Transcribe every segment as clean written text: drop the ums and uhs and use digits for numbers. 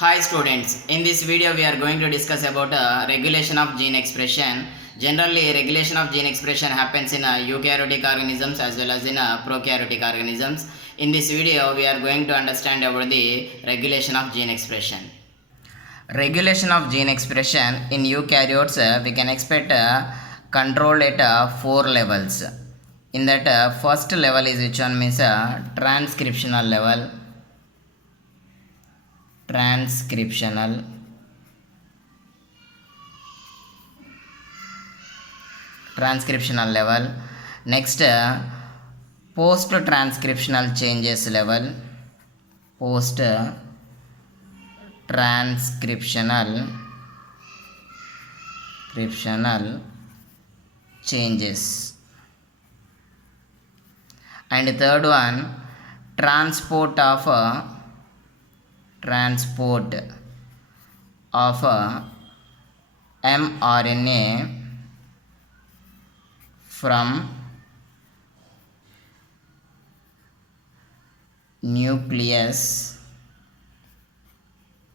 Hi students, in this video we are going to discuss about regulation of gene expression. Generally, regulation of gene expression happens in eukaryotic organisms as well as in prokaryotic organisms. In this video, we are going to understand about the regulation of gene expression. Regulation of gene expression in eukaryotes, we can expect control at 4 levels. In that first level is which one means transcriptional level. Transcriptional level. Next post transcriptional changes level. Post transcriptional changes. And third one, transport of mRNA from nucleus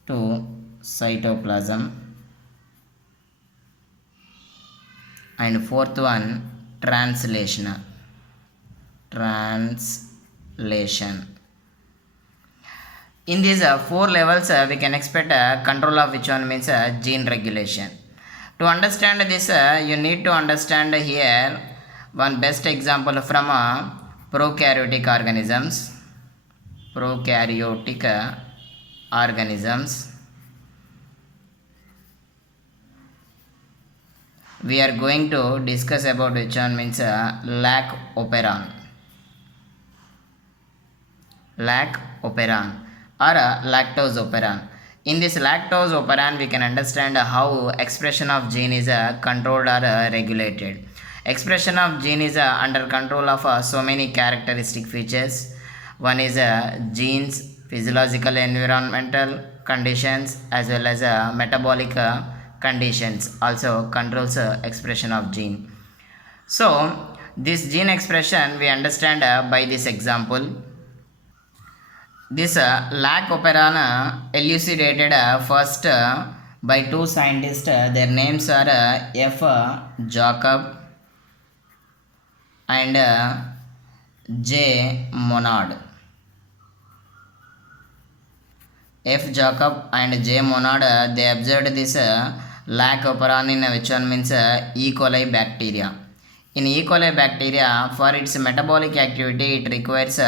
to cytoplasm. And fourth one, translation. In these 4 levels, we can expect control of which one means gene regulation. To understand this, you need to understand here one best example from prokaryotic organisms. We are going to discuss about which one means lac operon or lactose operon. In this lactose operon, we can understand how expression of gene is controlled or regulated. Expression of gene is under control of so many characteristic features. One is genes, physiological environmental conditions as well as metabolic conditions also controls expression of gene. So this gene expression we understand by this example. This lac operon elucidated first by two scientists. Their names are F. Jacob and J. Monod. F. Jacob and J. Monod, they observed this lac operon in which one means E. coli bacteria. In E. coli bacteria, for its metabolic activity, it requires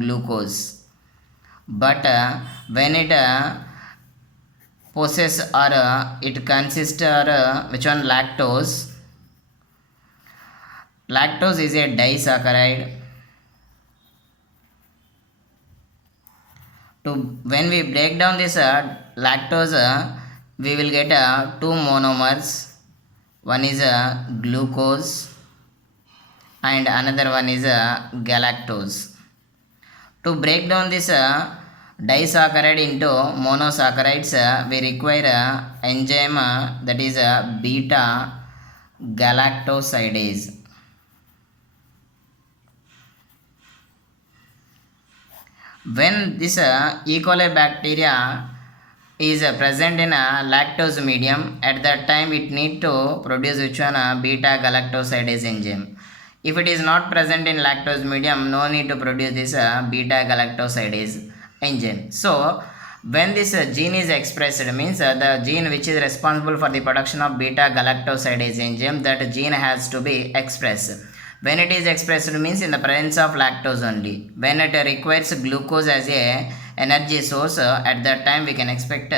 glucose. But when it possesses or it consists which one lactose. Lactose is a disaccharide. When we break down this lactose, we will get two monomers. One is glucose and another one is galactose. To break down this disaccharide into monosaccharides, we require enzyme that is beta galactosidase. When this E. coli bacteria is present in a lactose medium, at that time it need to produce which one beta galactosidase enzyme. If it is not present in lactose medium, no need to produce this beta galactosidase enzyme. So when this gene is expressed, means the gene which is responsible for the production of beta galactosidase enzyme, that gene has to be expressed. When it is expressed means in the presence of lactose only. When it requires glucose as a energy source, at that time we can expect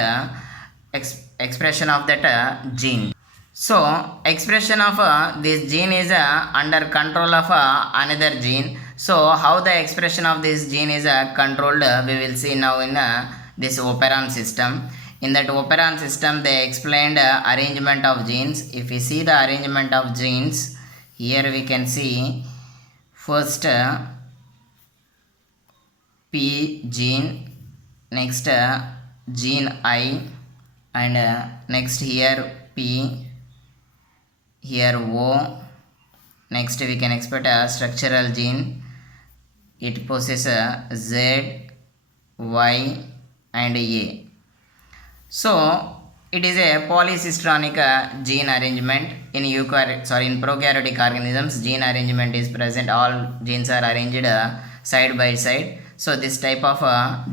expression of that gene. So expression of this gene is under control of another gene. So how the expression of this gene is controlled, we will see now in this operon system. In that operon system, they explained arrangement of genes. If we see the arrangement of genes, here we can see first P gene, next gene I, and next here P, here O. Next we can expect a structural gene. It possesses Z, Y and A. So it is a polycystronic gene arrangement in in prokaryotic organisms. Gene arrangement is present. All genes are arranged side by side. So this type of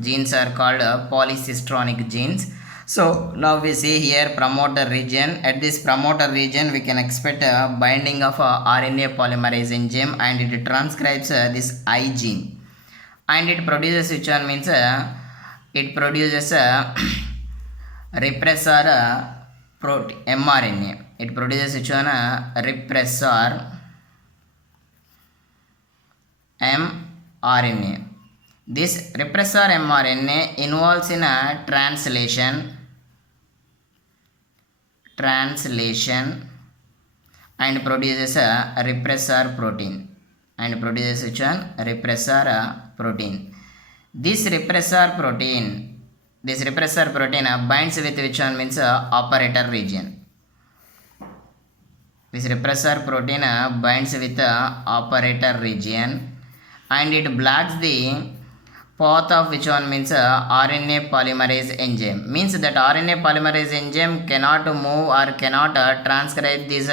genes are called polycystronic genes. So now we see here promoter region. At this promoter region, we can expect a binding of RNA polymerase enzyme, and it transcribes this I gene, and it produces, which one means it produces repressor protein mRNA. It produces which one repressor mRNA. This repressor mRNA involves in a translation and produces a repressor protein, and produces which one repressor protein. This repressor protein binds with which one means operator region. This repressor protein binds with operator region, and it blocks the path of which one means RNA polymerase enzyme. Means that RNA polymerase enzyme cannot move or cannot transcribe these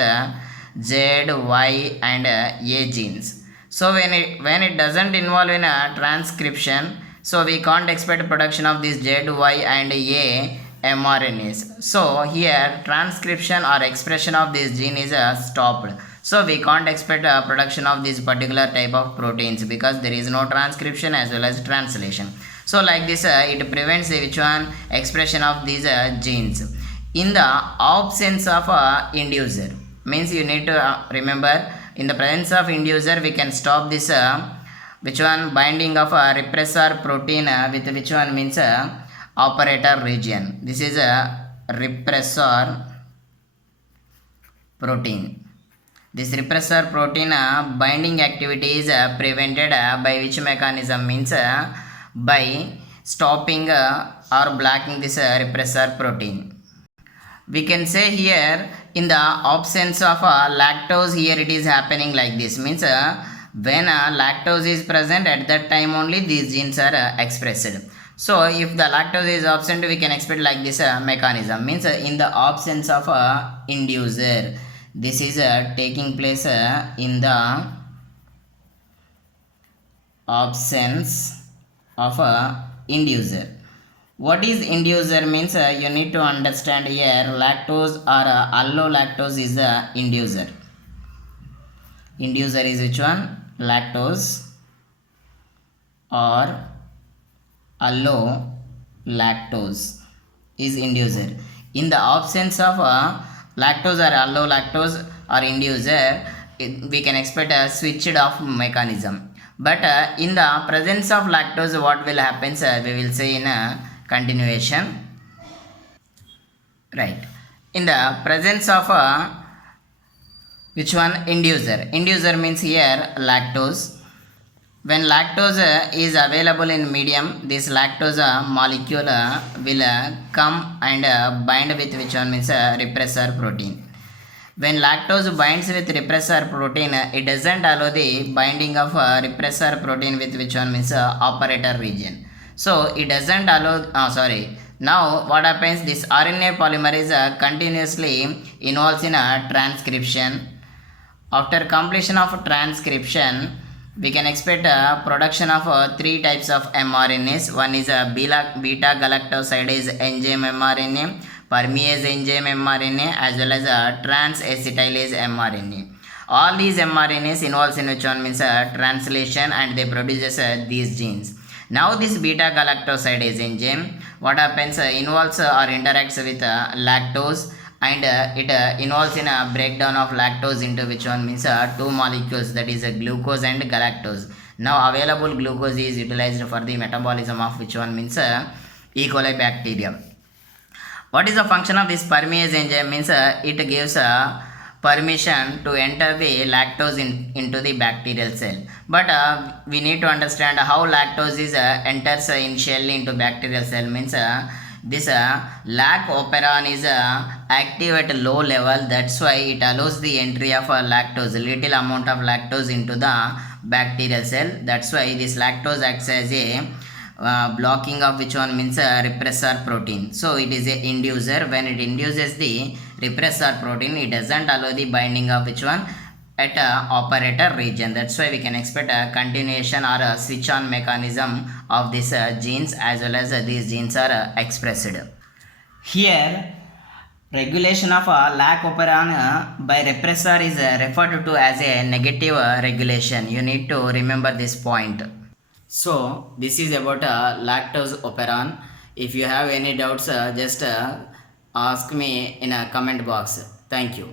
Z, Y and A genes. So when it doesn't involve in a transcription, so we can't expect production of these Z, Y and A mRNAs. So here transcription or expression of this gene is stopped. So we can't expect production of this particular type of proteins because there is no transcription as well as translation. So like this it prevents which one expression of these genes. In the absence of inducer, means you need to remember, in the presence of inducer we can stop this which one binding of a repressor protein with which one means operator region. This is a repressor protein. This repressor protein binding activity is prevented by which mechanism, means by stopping or blocking this repressor protein. We can say here in the absence of lactose, here it is happening like this, means when lactose is present, at that time only these genes are expressed. So if the lactose is absent, we can expect like this mechanism, means in the absence of inducer. This is taking place in the absence of inducer. What is inducer means you need to understand here, lactose or allolactose is the inducer. Inducer is which one? Lactose or allolactose is inducer. In the absence of lactose or allolactose or inducer, we can expect a switched off mechanism. But in the presence of lactose, what will happen? We will say in a continuation. Right. In the presence of which one? Inducer. Inducer means here lactose. When lactose is available in medium, this lactose molecule will come and bind with which one means repressor protein. When lactose binds with repressor protein, it doesn't allow the binding of repressor protein with which one means operator region. So it doesn't allow, now what happens, this RNA polymerase continuously involves in a transcription. After completion of transcription, we can expect production of three types of mRNAs. One is beta galactosidase enzyme mRNA, permease enzyme mRNA, as well as trans-acetylase mRNA. All these mRNAs involves in which one means translation, and they produces these genes. Now this beta galactosidase enzyme, what happens, involves or interacts with lactose, and it involves in a breakdown of lactose into which one means two molecules, that is glucose and galactose. Now available glucose is utilized for the metabolism of which one means E. coli bacteria. What is the function of this permease enzyme? Means it gives permission to enter the lactose into the bacterial cell. But we need to understand how lactose is enters initially into bacterial cell. Means this lac operon is active at a low level, that's why it allows the entry of lactose, little amount of lactose into the bacterial cell. That's why this lactose acts as a blocking of which one means a repressor protein. So it is a inducer. When it induces the repressor protein, it doesn't allow the binding of which one at a operator region. That's why we can expect a continuation or a switch on mechanism of these genes, as well as these genes are expressed. Here regulation of a lac operon by repressor is referred to as a negative regulation. You need to remember this point. So this is about lactose operon. If you have any doubts, just ask me in a comment box. Thank you.